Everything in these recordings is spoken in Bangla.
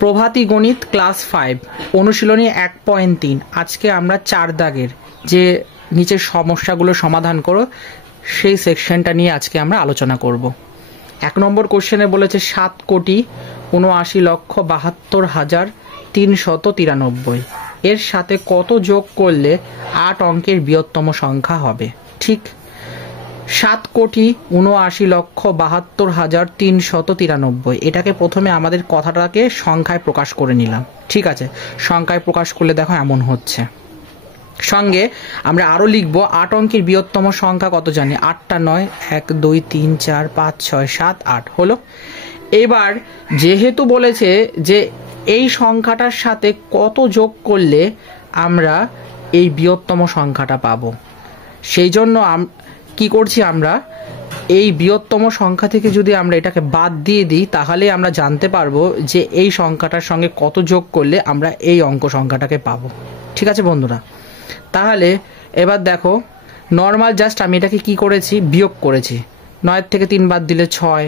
প্রভাতী গণিত ক্লাস 5 অনুশীলনী 1.3 আজকে আমরা 4 দাগের যে নিচের সমস্যাগুলো সমাধান করো সেই সেকশনটা নিয়ে আজকে আমরা আলোচনা করব। 1 নম্বর কোশ্চেনে বলেছে 7,79,72,393 এর সাথে কত যোগ করলে 8 অঙ্কের বৃহত্তম সংখ্যা হবে। ঠিক 7,79,72,393 এটাকে প্রথমে আমাদের কথাটাকে সংখ্যায় প্রকাশ করে নিলাম। ঠিক আছে, সংখ্যায় প্রকাশ করলে দেখো এমন হচ্ছে। সঙ্গে আমরা আরও লিখব 8 অঙ্কের বৃহত্তম সংখ্যা কত জানি, 8টা নয়, 1 2 3 4 5 6 7 8 হলো। এবার যেহেতু বলেছে যে এই সংখ্যাটার সাথে কত যোগ করলে আমরা এই বৃহত্তম সংখ্যাটা পাবো, সেই জন্য কি করছি, আমরা এই বৃহত্তম সংখ্যা থেকে যদি আমরা এটাকে বাদ দিয়ে দিই তাহলে আমরা জানতে পারবো যে এই সংখ্যাটার সঙ্গে কত যোগ করলে আমরা এই অঙ্ক সংখ্যাটাকে পাবো। ঠিক আছে বন্ধুরা, তাহলে এবার দেখো নর্মাল জাস্ট আমি এটাকে কি করেছি, বিয়োগ করেছি। 9 থেকে 3 বাদ দিলে 6,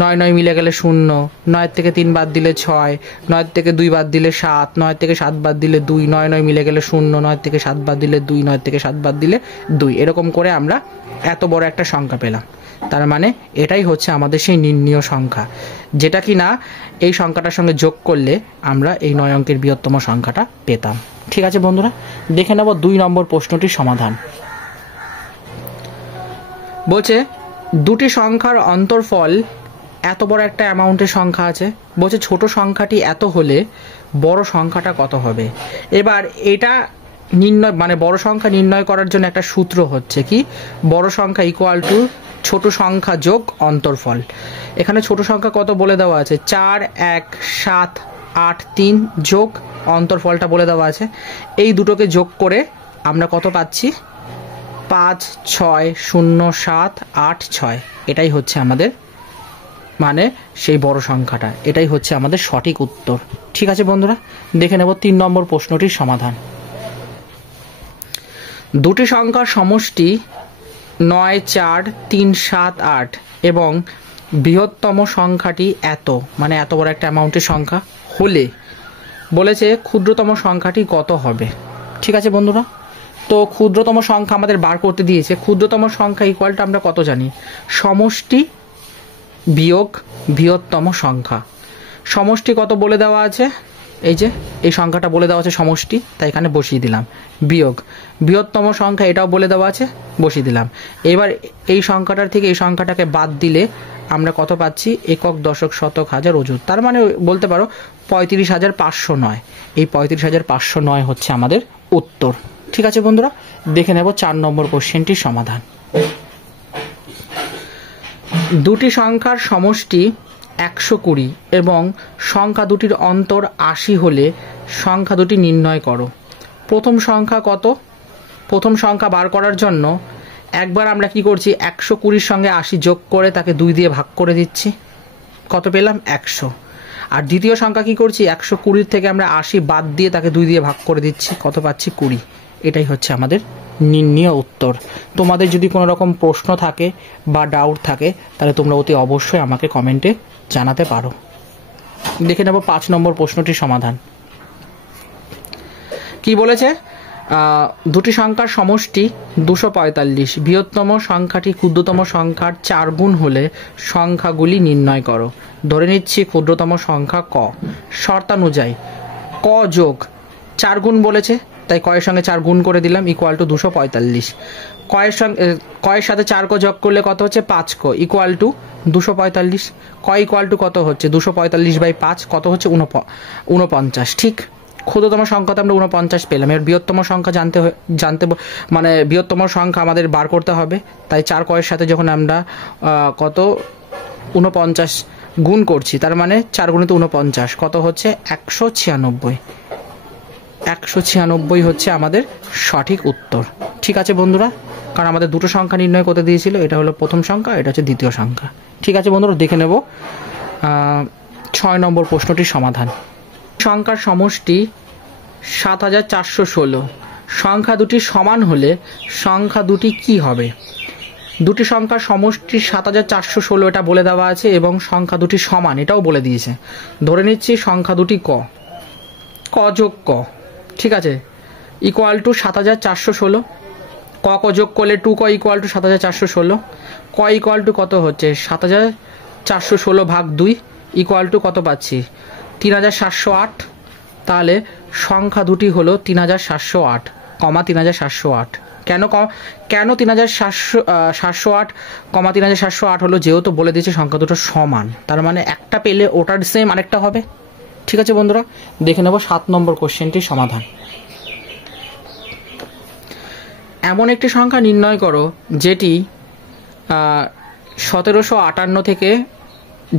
9 9 মিলে গেলে 0, 9 থেকে 3 বাদ দিলে 6, 9 থেকে 2 বাদ দিলে 7, 9 থেকে 7 বাদ দিলে 2, 9 9 মিলে গেলে 0, 9 থেকে 7 বাদ দিলে 2, 9 থেকে 7 বাদ দিলে 2, এরকম করে আমরা এত বড় একটা সংখ্যা পেলাম। তার মানে এটাই হচ্ছে আমাদের সেই নির্ণীয় সংখ্যা, যেটা কি না এই সংখ্যাটার সঙ্গে যোগ করলে আমরা এই 9 অঙ্কের বৃহত্তম সংখ্যাটা পেতাম। ঠিক আছে বন্ধুরা, দেখে নেব 2 নম্বর প্রশ্নটির সমাধান। বলছে দুটি সংখ্যার অন্তরফল এত বড় একটা অ্যামাউন্টের সংখ্যা আছে, বলছে ছোট সংখ্যাটি এত হলে বড় সংখ্যাটা কত হবে। এবার এটা নির্ণয় মানে বড় সংখ্যা নির্ণয় করার জন্য একটা সূত্র হচ্ছে কি, বড় সংখ্যা ইকুয়াল টু ছোট সংখ্যা যোগ অন্তরফল। এখানে ছোট সংখ্যা কত বলে দেওয়া আছে, 4 1 7 8 3 যোগ অন্তরফলটা বলে দেওয়া আছে। এই দুটোকে যোগ করে আমরা কত পাচ্ছি, 5 6 0 7 8 6, এটাই হচ্ছে আমাদের মানে সেই বড় সংখ্যাটা, এটাই হচ্ছে আমাদের সঠিক উত্তর। ঠিক আছে বন্ধুরা, দেখে নেব 3 নম্বর প্রশ্নটির সমাধান। দুটি সংখ্যার সমষ্টি 9 4 3 7 8 এবং বৃহত্তম সংখ্যাটি এত মানে এত বড় একটা অ্যামাউন্টের সংখ্যা হলে বলেছে ক্ষুদ্রতম সংখ্যাটি কত হবে। ঠিক আছে বন্ধুরা, তো ক্ষুদ্রতম সংখ্যা আমাদের বার করতে দিয়েছে। ক্ষুদ্রতম সংখ্যা ইকুয়ালটা আমরা কত জানি, সমষ্টি বিয়োগ বৃহত্তম সংখ্যা। সমষ্টি কত বলে দেওয়া আছে, এই যে এই সংখ্যাটা বলে দেওয়া আছে সমষ্টি, তাই এখানে বসিয়ে দিলাম। বিয়োগ বৃহত্তম সংখ্যা, এটাও বলে দেওয়া আছে, বসিয়ে দিলাম। এবার এই সংখ্যাটার থেকে এই সংখ্যাটাকে বাদ দিলে আমরা কত পাচ্ছি, একক দশক শতক হাজার অযুত, তার মানে বলতে পারো 35,509। এই 35,509 হচ্ছে আমাদের উত্তর। ঠিক আছে বন্ধুরা, দেখে নেব 4 নম্বর কোশ্চেনটির সমাধান। দুটি সংখ্যার সমষ্টি 120 এবং সংখ্যা দুটির অন্তর 80 হলে সংখ্যা দুটি নির্ণয় করো। প্রথম সংখ্যা কত, প্রথম সংখ্যা বার করার জন্য একবার আমরা কি করছি, 120 সঙ্গে 80 যোগ করে তাকে 2 দিয়ে ভাগ করে দিচ্ছি, কত পেলাম 100। আর দ্বিতীয় সংখ্যা কি করছি, 120 থেকে আমরা 80 বাদ দিয়ে তাকে 2 দিয়ে ভাগ করে দিচ্ছি, কত পাচ্ছি 20। এটাই হচ্ছে আমাদের নির্ণীয় উত্তর। তোমাদের যদি কোনো রকম প্রশ্ন থাকে বা ডাউট থাকে তাহলে তোমরা অতি অবশ্যই আমাকে কমেন্টে জানাতে পারো। দেখে নেব 5 নম্বর প্রশ্নটির সমাধান। কি বলেছে, দুটি সংখ্যার সমষ্টি 245, বৃহত্তম সংখ্যাটি ক্ষুদ্রতম সংখ্যার 4 গুণ হলে সংখ্যাগুলি নির্ণয় করো। ধরে নিচ্ছি ক্ষুদ্রতম সংখ্যা ক, শর্তানুযায়ী ক যোগ 4 গুণ বলেছে, তাই কয়ের সঙ্গে 4 গুণ করে দিলাম, ইকুয়াল টু 245। কয়ের সাথে 4 ক যোগ করলে কত হচ্ছে, 5 ক, ইকুয়াল টু 245। ক ইকুয়াল টু কত হচ্ছে, 245/5, কত হচ্ছে 49। ঠিক, ক্ষুদ্রতম সংখ্যাতে আমরা 49 পেলাম। এর বৃহত্তম সংখ্যা জানতে মানে বৃহত্তম সংখ্যা আমাদের বার করতে হবে, তাই 4 কয়ের সাথে যখন আমরা কত 49 গুণ করছি, তার মানে 4 গুণিত 49 কত হচ্ছে 196। 196 হচ্ছে আমাদের সঠিক উত্তর। ঠিক আছে বন্ধুরা, কারণ আমাদের দুটো সংখ্যা নির্ণয় করতে দিয়েছিল, এটা হলো প্রথম সংখ্যা, এটা হচ্ছে দ্বিতীয় সংখ্যা। ঠিক আছে বন্ধুরা, দেখে নেব 6 নম্বর প্রশ্নটির সমাধান। সংখ্যার সমষ্টি 7416, সংখ্যা দুটি সমান হলে সংখ্যা দুটি কি হবে। দুটি সংখ্যার সমষ্টি ৭৪১৬ এটা বলে দেওয়া আছে এবং সংখ্যা দুটি সমান এটাও বলে দিয়েছে। ধরে নিচ্ছি সংখ্যা দুটি ক যোগ ক, ঠিক আছে, ইকুয়াল টু ৭৪১৬। ক যোগ করলে 2ক ইকুয়াল টু ৭৪১৬। ক ইকুয়াল টু কত হচ্ছে ৭৪১৬ ভাগ 2 ইকুয়াল টু কত পাচ্ছি ৩৭০৮। তাহলে সংখ্যা দুটি হলো ৩৭০৮, ৩৭০৮। কেন ৩৭০৮, ৩৭০৮ হলো যেহেতু বলে দিয়েছে সংখ্যা দুটো সমান, তার মানে একটা পেলে ওটার সেম আরেকটা হবে। ঠিক আছে বন্ধুরা, দেখে নেব 7 নম্বর কোশ্চেনটির সমাধান। এমন একটি সংখ্যা নির্ণয় করো যেটি ১৭৫৮ থেকে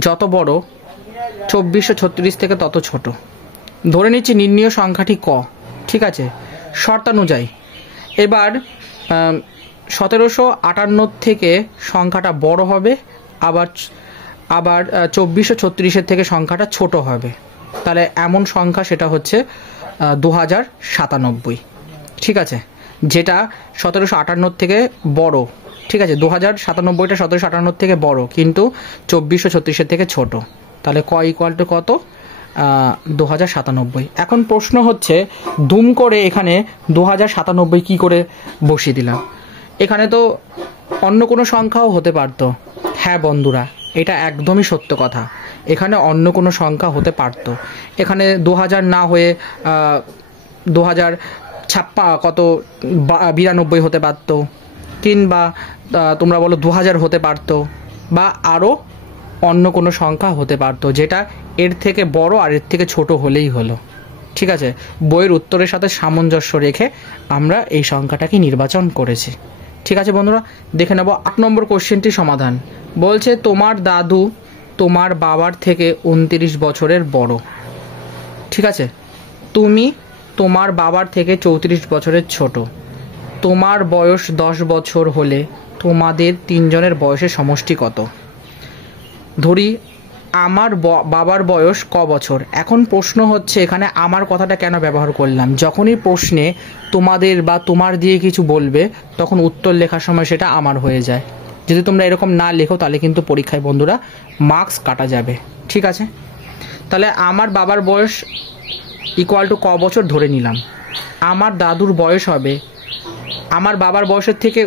যত বড়, ২৪৩৬ থেকে তত ছোট। ধরে নিচ্ছি নির্ণীয় সংখ্যাটি ক, ঠিক আছে, শর্তানুযায়ী। এবার ১৭৫৮ থেকে সংখ্যাটা বড় হবে, আবার ২৪৩৬ থেকে সংখ্যাটা ছোট হবে। তাহলে এমন সংখ্যা সেটা হচ্ছে 2097, ঠিক আছে, যেটা ১৭৫৮ থেকে বড়, ঠিক আছে, 2097টা ১৭৫৮ থেকে বড় কিন্তু ২৪৩৬ থেকে ছোট। তাহলে ক ইকুয়াল টু কত 2097। এখন প্রশ্ন হচ্ছে দুম করে এখানে 2097 কি করে বসিয়ে দিলাম। এখানে তো অন্য কোনো সংখ্যাও হতে পারত। হ্যাঁ বন্ধুরা, এটা একদমই সত্য কথা, এখানে অন্য কোনো সংখ্যা হতে পারত। এখানে 2000 না হয়ে 92 হতে পারত, কিংবা তোমরা বলো 2000 হতে পারত, বা আরও অন্য কোনো সংখ্যা হতে পারত যেটা এর থেকে বড় আর এর থেকে ছোট হলেই হলো। ঠিক আছে, বইয়ের উত্তরের সাথে সামঞ্জস্য রেখে আমরা এই সংখ্যাটাকে নির্বাচন করেছি। ঠিক আছে বন্ধুরা, দেখে নেব 8 নম্বর কোশ্চেনটির সমাধান। বলছে তোমার দাদু তোমার বাবার থেকে 29 বছরের বড়, ঠিক আছে, তুমি তোমার বাবার থেকে 34 বছরের ছোট। তোমার বয়স 10 বছর হলে তোমাদের তিনজনের বয়সের সমষ্টি কত? ধরি আমার বাবার বয়স ক বছর। এখন প্রশ্ন হচ্ছে এখানে আমার কথাটা কেন ব্যবহার করলাম, যখনই প্রশ্নে তোমাদের বা তোমার দিয়ে কিছু বলবে তখন উত্তর লেখার সময় সেটা আমার হয়ে যায়। যদি তোমরা এরকম না লেখো তাহলে কিন্তু পরীক্ষায় বন্ধুরা মার্কস কাটা যাবে। ঠিক আছে, তাহলে আমার বাবার বয়স ইকুয়াল টু ক বছর ধরে নিলাম। আমার দাদুর বয়স হবে আমার বাবার বয়সের থেকে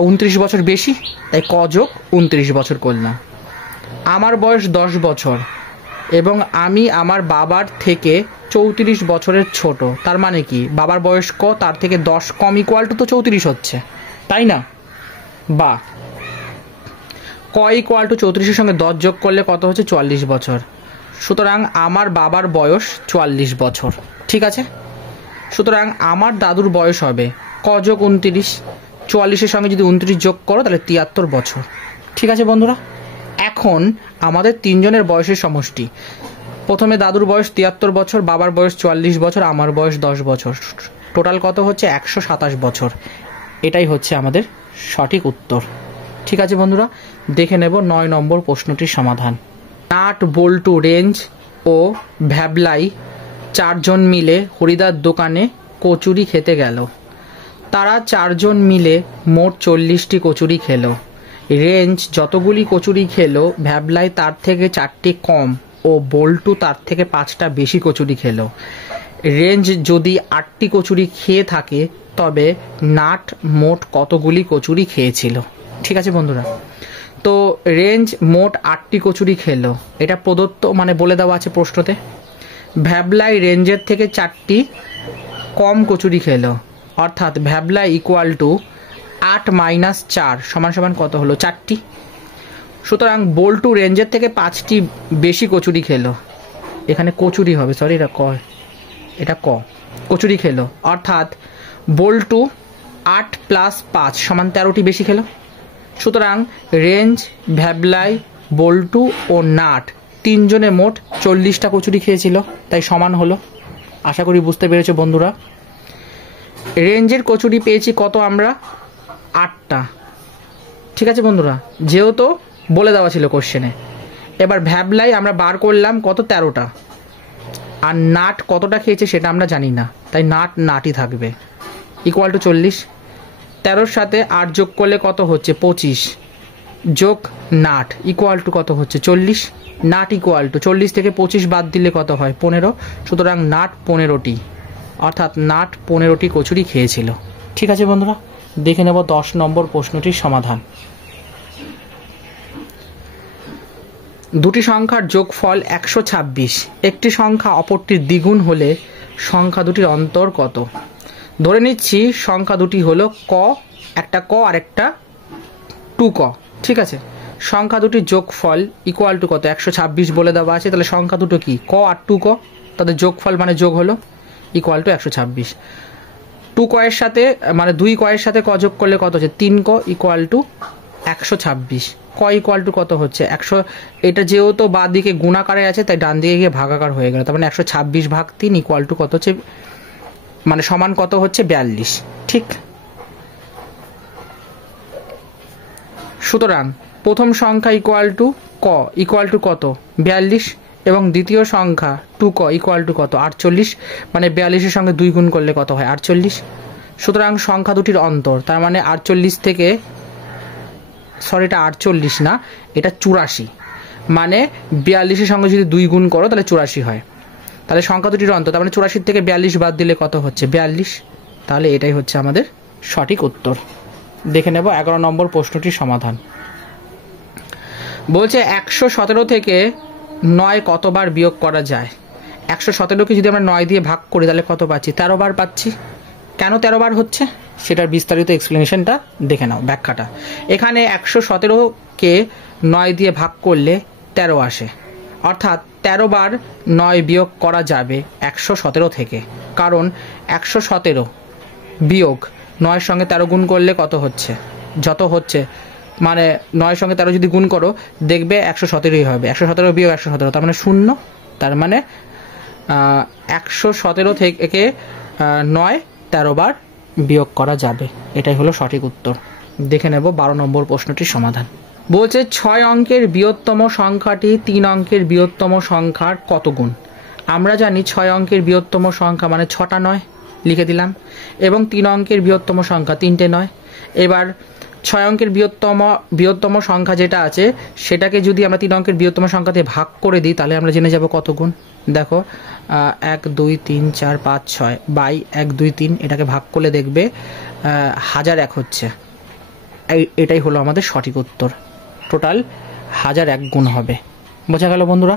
29 বছর বেশি, তাই ক যোগ 29 বছর করলাম। আমার বয়স 10 বছর এবং আমি আমার বাবার থেকে 34 বছরের ছোট, তার মানে কি বাবার বয়স ক, তার থেকে 10 কম ইকুয়াল টু তো 34 হচ্ছে, তাই না? বা ক ইকুয়াল টু 34-এর সঙ্গে 10 যোগ করলে কত হচ্ছে 44 বছর। সুতরাং আমার বাবার বয়স 44 বছর। ঠিক আছে, সুতরাং আমার দাদুর বয়স হবে ক যোগ 29, 44-এর সঙ্গে যদি 29 যোগ করো তাহলে 73 বছর। ঠিক আছে বন্ধুরা, এখন আমাদের তিনজনের বয়সের সমষ্টি। প্রথমে দাদুর বয়স 73 বছর, বাবার বয়স 44 বছর, আমার বয়স 10 বছর, টোটাল কত হচ্ছে 127 বছর। এটাই হচ্ছে আমাদের সঠিক উত্তর। ঠিক আছে বন্ধুরা, দেখে নেব 9 নম্বর প্রশ্নটির সমাধান। নাট, বল্টু, রেঞ্জ ও ভ্যাবলাই 4 জন মিলে হরিদার দোকানে কচুরি খেতে গেল। তারা 4 জন মিলে মোট 40টি কচুরি খেলো। রেঞ্জ যতগুলি কচুরি খেলো ভ্যাবলাই তার থেকে 4টি কম ও বল্টু তার থেকে 5টা বেশি কচুরি খেলো। রেঞ্জ যদি 8টি কচুরি খেয়ে থাকে তবে নাট মোট কতগুলি কচুরি খেয়েছিল? ঠিক আছে বন্ধুরা, তো রেঞ্জ মোট 8টি কচুরি খেলো, এটা প্রদত্ত মানে বলে দেওয়া আছে প্রশ্নতে। ভ্যাবলাই রেঞ্জের থেকে 4টি কম কচুরি খেলো, অর্থাৎ ভ্যাবলাই ইকুয়াল টু 8 মাইনাস 4 সমান সমান কত হলো 4টি। সুতরাং বল্টু রেঞ্জের থেকে 5টি বেশি কচুরি খেলো, এখানে কচুরি হবে, সরি এটা ক কচুরি খেলো, অর্থাৎ বল্টু 8 প্লাস 5 সমান 13টি বেশি খেলো। সুতরাং রেঞ্জ, ভ্যাবলাই, বল্টু ও নাট তিনজনে মোট 40টা কচুরি খেয়েছিল, তাই সমান হলো। আশা করি বুঝতে পেরেছো বন্ধুরা। রেঞ্জের কচুরি পেয়েছি কত আমরা 8টা। ঠিক আছে বন্ধুরা, যেহেতু বলে দেওয়া ছিল কোশ্চেনে। এবার ভ্যাবলাই আমরা বার করলাম কত 13টা, আর নাট কতটা খেয়েছে সেটা আমরা জানি না, তাই নাটই থাকবে ইকুয়াল টু 40। 13-র সাথে 8 যোগ করলে কত হচ্ছে 25। যোগ নাট ইকুয়াল টু কত হচ্ছে 40। নাট ইকুয়াল টু 40 থেকে 25 বাদ দিলে কত হয় 15। সুতরাং নাট 15টি, অর্থাৎ নাট 15টি কচুরি খেয়েছিল। ঠিক আছে বন্ধুরা, দেখে নেব 10 নম্বর প্রশ্নটির সমাধান। দুটি সংখ্যার যোগফল 126, একটি সংখ্যা অপরটির দ্বিগুণ হলে সংখ্যা দুটির অন্তর কত? ধরে নিচ্ছি সংখ্যা দুটি হলো ক, একটা ক আর একটা 2ক। ঠিক আছে, সংখ্যা দুটির যোগফল ইকুয়াল টু কত 126 বলে দেওয়া আছে। তাহলে সংখ্যা দুটো কি ক আর 2ক, তাদের যোগফল মানে যোগ হলো ইকুয়াল টু 126। 2 কয়ের সাথে মানে 2 কয়ের সাথে ক যোগ করলে কত হচ্ছে 3ক ইকুয়াল টু 126। ক ইকুয়াল টু কত হচ্ছে 100, এটা যেহেতু বাঁ দিকে গুণাকারে আছে তাই ডান দিকে গিয়ে ভাগাকার হয়ে গেল, তার মানে 126 ভাগ 3 ইকুয়াল টু কত হচ্ছে মানে সমান কত হচ্ছে 42। ঠিক, সুতরাং প্রথম সংখ্যা ইকুয়াল টু ক ইকুয়াল টু কত 42 এবং দ্বিতীয় সংখ্যা 2ক ইকুয়াল টু কত 48, মানে 42-এর সঙ্গে 2 গুণ করলে কত হয় 48। সুতরাং সংখ্যা দুটির অন্তর, তার মানে 48 থেকে সরি এটা 48 না, এটা 84, মানে 42-এর সঙ্গে যদি 2 গুণ করো তাহলে 84 হয়। তাহলে সংখ্যা দুটির অন্তর, তার মানে 84 থেকে 42 বাদ দিলে কত হচ্ছে 42। তাহলে এটাই হচ্ছে আমাদের সঠিক উত্তর। দেখে নেব 11 নম্বর প্রশ্নটির সমাধান। বলছে 117 থেকে 9 কতবার বিয়োগ করা যায়? 117কে যদি আমরা 9 দিয়ে ভাগ করি তাহলে কত পাচ্ছি 13 বার পাচ্ছি। কেন 13 বার হচ্ছে সেটার বিস্তারিত এক্সপ্লেনেশনটা দেখে নাও, ব্যাখ্যাটা। এখানে 117কে 9 দিয়ে ভাগ করলে 13 আসে, অর্থাৎ 13 বার 9 বিয়োগ করা যাবে 117 থেকে, কারণ 117 বিয়োগ 9-এর সঙ্গে 13 গুণ করলে কত হচ্ছে যত হচ্ছে, মানে 9-এর সঙ্গে 13 যদি গুণ করো দেখবে 117ই হবে। 117 বিয়োগ 117 তার মানে 0, তার মানে 117 থেকে 9 13 বার বিয়োগ করা যাবে। এটাই হলো সঠিক উত্তর। দেখে নেব 12 নম্বর প্রশ্নটির সমাধান। বলছে 6 অঙ্কের বৃহত্তম সংখ্যাটি 3 অঙ্কের বৃহত্তম সংখ্যার কত গুণ? আমরা জানি 6 অঙ্কের বৃহত্তম সংখ্যা মানে 6টা 9 লিখে দিলাম, এবং 3 অঙ্কের বৃহত্তম সংখ্যা 3টে 9। এবার 6 অঙ্কের বৃহত্তম সংখ্যা যেটা আছে সেটাকে যদি আমরা 3 অঙ্কের বৃহত্তম সংখ্যাতে ভাগ করে দিই তাহলে আমরা জেনে যাব কত গুণ। দেখো 1 2 3 4 5 6 বাই 1 2 3, এটাকে ভাগ করলে দেখবে 1001 হচ্ছে। এটাই হলো আমাদের সঠিক উত্তর। টোটাল 1001 গুণ হবে। বোঝা গেল বন্ধুরা?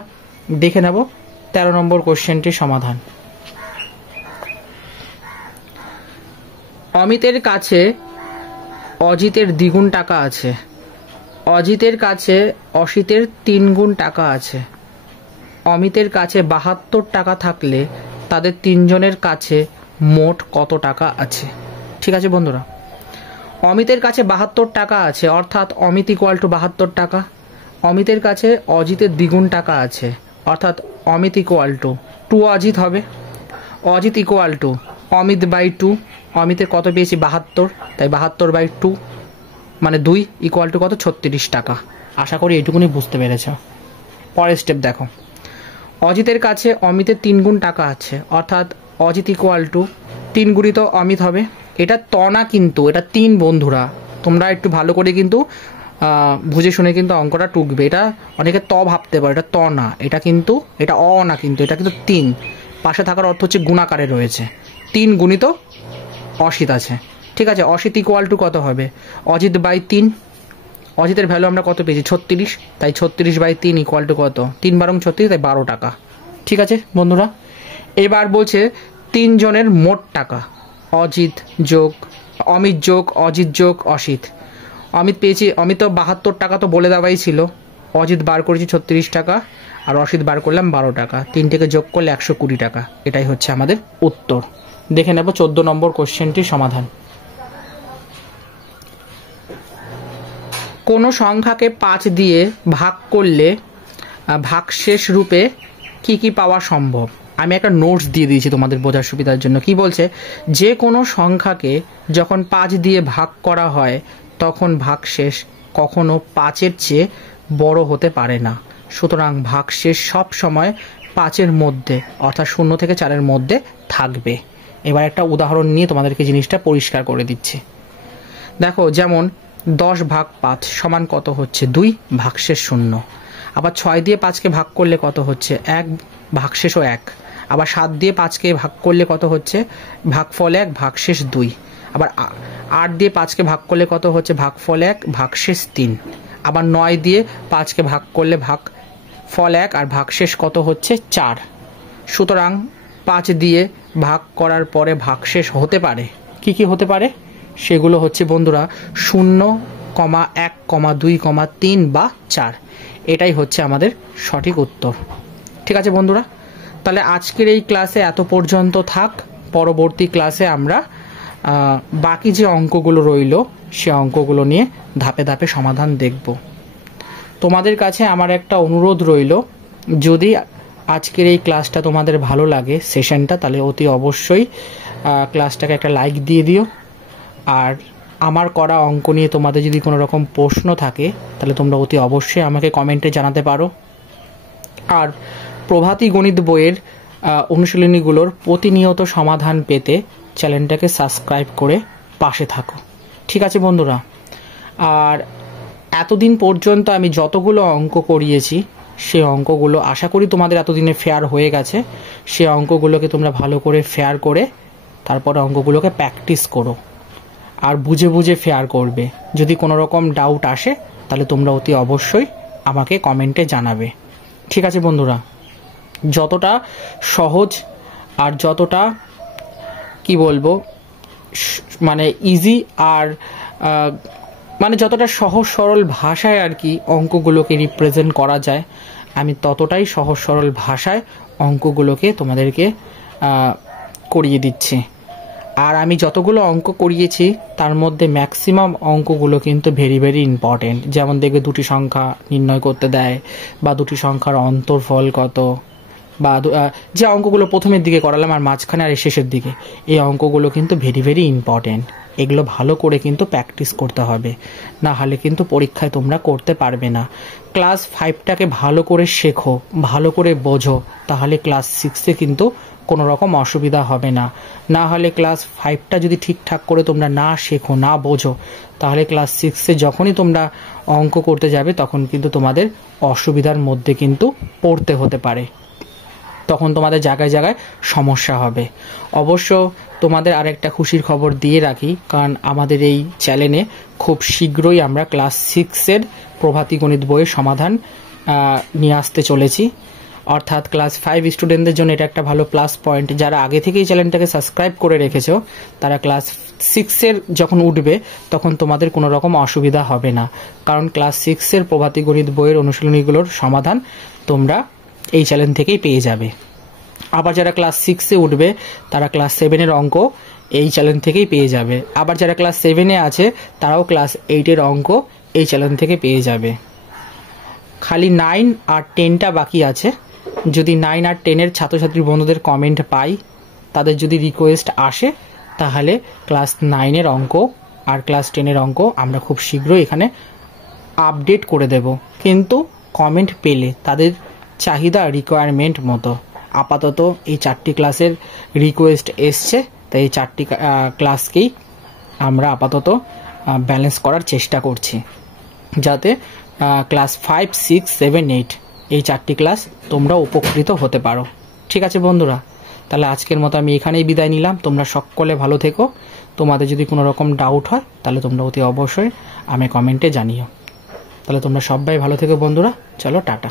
দেখে নেব 13 নম্বর কোশ্চেনটির সমাধান। অমিতের কাছে অজিতের দ্বিগুণ টাকা আছে, অজিতের কাছে অসিতের 3 গুণ টাকা আছে। অমিতের কাছে 72 টাকা থাকলে তাদের 3 জনের কাছে মোট কত টাকা আছে? ঠিক আছে বন্ধুরা, অমিতের কাছে 72 টাকা আছে, অর্থাৎ অমিত ইকুয়াল টু 72 টাকা। অমিতের কাছে অজিতের দ্বিগুণ টাকা আছে, অর্থাৎ অমিত ইকুয়াল টু 2 অজিত হবে। Ajit equal to Amit by 2, অমিতের কত পেয়েছি 72, তাই 72 বাই 2 মানে 2 ইকুয়াল টু কত 36 টাকা। আশা করি এইটুকুনি বুঝতে পেরেছ। পরের স্টেপ দেখো, অজিতের কাছে অমিতের 3 গুণ টাকা আছে, অর্থাৎ অজিত ইকুয়াল টু 3 গুণিত অমিত হবে। এটা ত না কিন্তু, এটা 3 বন্ধুরা, তোমরা একটু ভালো করে কিন্তু বুঝে শুনে কিন্তু অঙ্কটা টুকবে। এটা অনেকে ত ভাবতে পারে, এটা ত না, এটা কিন্তু এটা অ না, কিন্তু এটা কিন্তু 3 পাশে থাকার অর্থ হচ্ছে গুণাকারে রয়েছে। 3 গুণিত অসিত আছে। ঠিক আছে, অসিত ইকুয়াল টু কত হবে অজিত বাই 3। অজিতের ভ্যালু আমরা কত পেয়েছি 36, তাই 36 বাই 3 ইকুয়াল টু কত 3 বারং 36, তাই 12 টাকা। ঠিক আছে বন্ধুরা, এবার বলছে 3 জনের মোট টাকা, অজিত যোগ অমিত যোগ অজিত যোগ অসিত। অমিত পেয়েছি, অমিত তো 72 টাকা তো বলে দেওয়াই ছিল, অজিত বার করেছি 36 টাকা আর অসিত বার করলাম 12 টাকা, 3 থেকে যোগ করলে 120 টাকা। এটাই হচ্ছে আমাদের উত্তর। দেখে নেব 14 নম্বর কোশ্চেনটির সমাধান। কোনো সংখ্যাকে 5 দিয়ে ভাগ করলে ভাগশেষ রূপে কি কি পাওয়া সম্ভব? আমি একটা নোটস দিয়ে দিয়েছি তোমাদের বোঝার সুবিধার জন্য। কি বলছে, যে কোনো সংখ্যাকে যখন 5 দিয়ে ভাগ করা হয় তখন ভাগশেষ কখনো 5-এর চেয়ে বড় হতে পারে না। সুতরাং ভাগশেষ সব সময় 5-এর মধ্যে, অর্থাৎ 0 থেকে 4-এর মধ্যে থাকবে। এবার একটা উদাহরণ নিয়ে তোমাদেরকে জিনিসটা পরিষ্কার করে দিচ্ছি। দেখো, যেমন 10/5 সমান কত হচ্ছে 2 ভাগশেষ 0। আবার 6 দিয়ে 5কে ভাগ করলে কত হচ্ছে 1 ভাগশেষও 1। আবার 7 দিয়ে 5কে ভাগ করলে কত হচ্ছে ভাগফল 1 ভাগশেষ 2। আবার 8 দিয়ে 5কে ভাগ করলে কত হচ্ছে ভাগফল 1 ভাগশেষ 3। আবার 9 দিয়ে 5কে ভাগ করলে ভাগফল 1 আর ভাগশেষ কত হচ্ছে 4। সুতরাং 5 দিয়ে ভাগ করার পরে ভাগশেষ হতে পারে কি কি হতে পারে, সেগুলো হচ্ছে বন্ধুরা 0, 1, 2, 3 বা 4। এটাই হচ্ছে আমাদের সঠিক উত্তর। ঠিক আছে বন্ধুরা, তাহলে আজকের এই ক্লাসে এত পর্যন্ত থাক। পরবর্তী ক্লাসে আমরা বাকি যে অঙ্কগুলো রইল সে অঙ্কগুলো নিয়ে ধাপে ধাপে সমাধান দেখব। তোমাদের কাছে আমার একটা অনুরোধ রইল, যদি আজকের এই ক্লাসটা তোমাদের ভালো লাগে সেশনটা, তাহলে অতি অবশ্যই ক্লাসটাকে একটা লাইক দিয়ে দিও। আর আমার করা অঙ্ক নিয়ে তোমাদের যদি কোনো রকম প্রশ্ন থাকে তাহলে তোমরা অতি অবশ্যই আমাকে কমেন্টে জানাতে পারো। আর প্রভাতী গণিত বইয়ের অনুশীলনীগুলোর প্রতিনিয়ত সমাধান পেতে চ্যানেলটাকে সাবস্ক্রাইব করে পাশে থাকো। ঠিক আছে বন্ধুরা, আর এতদিন পর্যন্ত আমি যতগুলো অঙ্ক করিয়েছি সে অঙ্কগুলো আশা করি তোমাদের এতদিনে ফেয়ার হয়ে গেছে। সে অঙ্কগুলোকে তোমরা ভালো করে ফেয়ার করে তারপরে অঙ্কগুলোকে প্র্যাকটিস করো আর বুঝে বুঝে ফেয়ার করবে। যদি কোনো রকম ডাউট আসে তাহলে তোমরা অতি অবশ্যই আমাকে কমেন্টে জানাবে। ঠিক আছে বন্ধুরা, যতটা সহজ আর যতটা কি বলবো মানে ইজি আর মানে যতটা সহজ সরল ভাষায় আর কি অঙ্কগুলোকে রিপ্রেজেন্ট করা যায়, আমি ততটাই সহজ সরল ভাষায় অঙ্কগুলোকে তোমাদেরকে করিয়ে দিচ্ছি। আর আমি যতগুলো অঙ্ক করিয়েছি তার মধ্যে ম্যাক্সিমাম অঙ্কগুলো কিন্তু ভেরি ভেরি ইম্পর্টেন্ট। যেমন দেখবে দুটি সংখ্যা নির্ণয় করতে দেয়, বা দুটি সংখ্যার অন্তরফল কত, বা যে অঙ্কগুলো প্রথমের দিকে করালাম আর মাঝখানে আর শেষের দিকে, এই অঙ্কগুলো কিন্তু ভেরি ভেরি ইম্পর্টেন্ট। এগুলো ভালো করে কিন্তু প্র্যাকটিস করতে হবে, না হলে কিন্তু পরীক্ষায় তোমরা করতে পারবে না। ক্লাস 5টাকে ভালো করে শেখো, ভালো করে বোঝো, তাহলে ক্লাস 6-এ কিন্তু কোনো রকম অসুবিধা হবে না। না হলে ক্লাস 5টা যদি ঠিকঠাক করে তোমরা না শেখো, না বোঝো, তাহলে ক্লাস 6-এ যখনই তোমরা অঙ্ক করতে যাবে তখন কিন্তু তোমাদের অসুবিধার মধ্যে কিন্তু পড়তে হতে পারে। তখন তোমাদের জায়গায় জায়গায় সমস্যা হবে। অবশ্য তোমাদের আরেকটা খুশির খবর দিয়ে রাখি, কারণ আমাদের এই চ্যানেলে খুব শীঘ্রই আমরা ক্লাস 6-এর প্রভাতী গণিত বইয়ের সমাধান নিয়ে আসতে চলেছি। অর্থাৎ ক্লাস 5 স্টুডেন্টদের জন্য এটা একটা ভালো প্লাস পয়েন্ট। যারা আগে থেকেই চ্যানেলটাকে সাবস্ক্রাইব করে রেখেছো তারা ক্লাস 6-এর যখন উঠবে তখন তোমাদের কোনো রকম অসুবিধা হবে না, কারণ ক্লাস 6-এর প্রভাতী গণিত বইয়ের অনুশীলনীগুলোর সমাধান তোমরা এই চ্যানেল থেকেই পেয়ে যাবে। আবার যারা ক্লাস 6-এ উঠবে তারা ক্লাস 7-এর অঙ্ক এই চ্যানেল থেকেই পেয়ে যাবে। আবার যারা ক্লাস 7-এ আছে তারাও ক্লাস 8-এর অঙ্ক এই চ্যানেল থেকে পেয়ে যাবে। খালি 9 আর 10টা বাকি আছে। যদি 9 আর 10-এর ছাত্রছাত্রী বন্ধুদের কমেন্ট পাই, তাদের যদি রিকোয়েস্ট আসে, তাহলে ক্লাস 9-এর অঙ্ক আর ক্লাস 10-এর অঙ্ক আমরা খুব শীঘ্রই এখানে আপডেট করে দেব, কিন্তু কমেন্ট পেলে তাদের চাহিদা রিকোয়ারমেন্ট মতো। আপাতত এই 4টি ক্লাসের রিকোয়েস্ট এসছে, তাই এই 4টি ক্লাসকেই আমরা আপাতত ব্যালেন্স করার চেষ্টা করছি, যাতে ক্লাস 5, 6, 7, 8 এই 4টি ক্লাস তোমরা উপকৃত হতে পারো। ঠিক আছে বন্ধুরা, তাহলে আজকের মতো আমি এখানেই বিদায় নিলাম। তোমরা সকলে ভালো থেকো। তোমাদের যদি কোনো রকম ডাউট হয় তাহলে তোমরা অতি অবশ্যই আমি কমেন্টে জানিও। তাহলে তোমরা সবাই ভালো থেকো বন্ধুরা। চলো টাটা।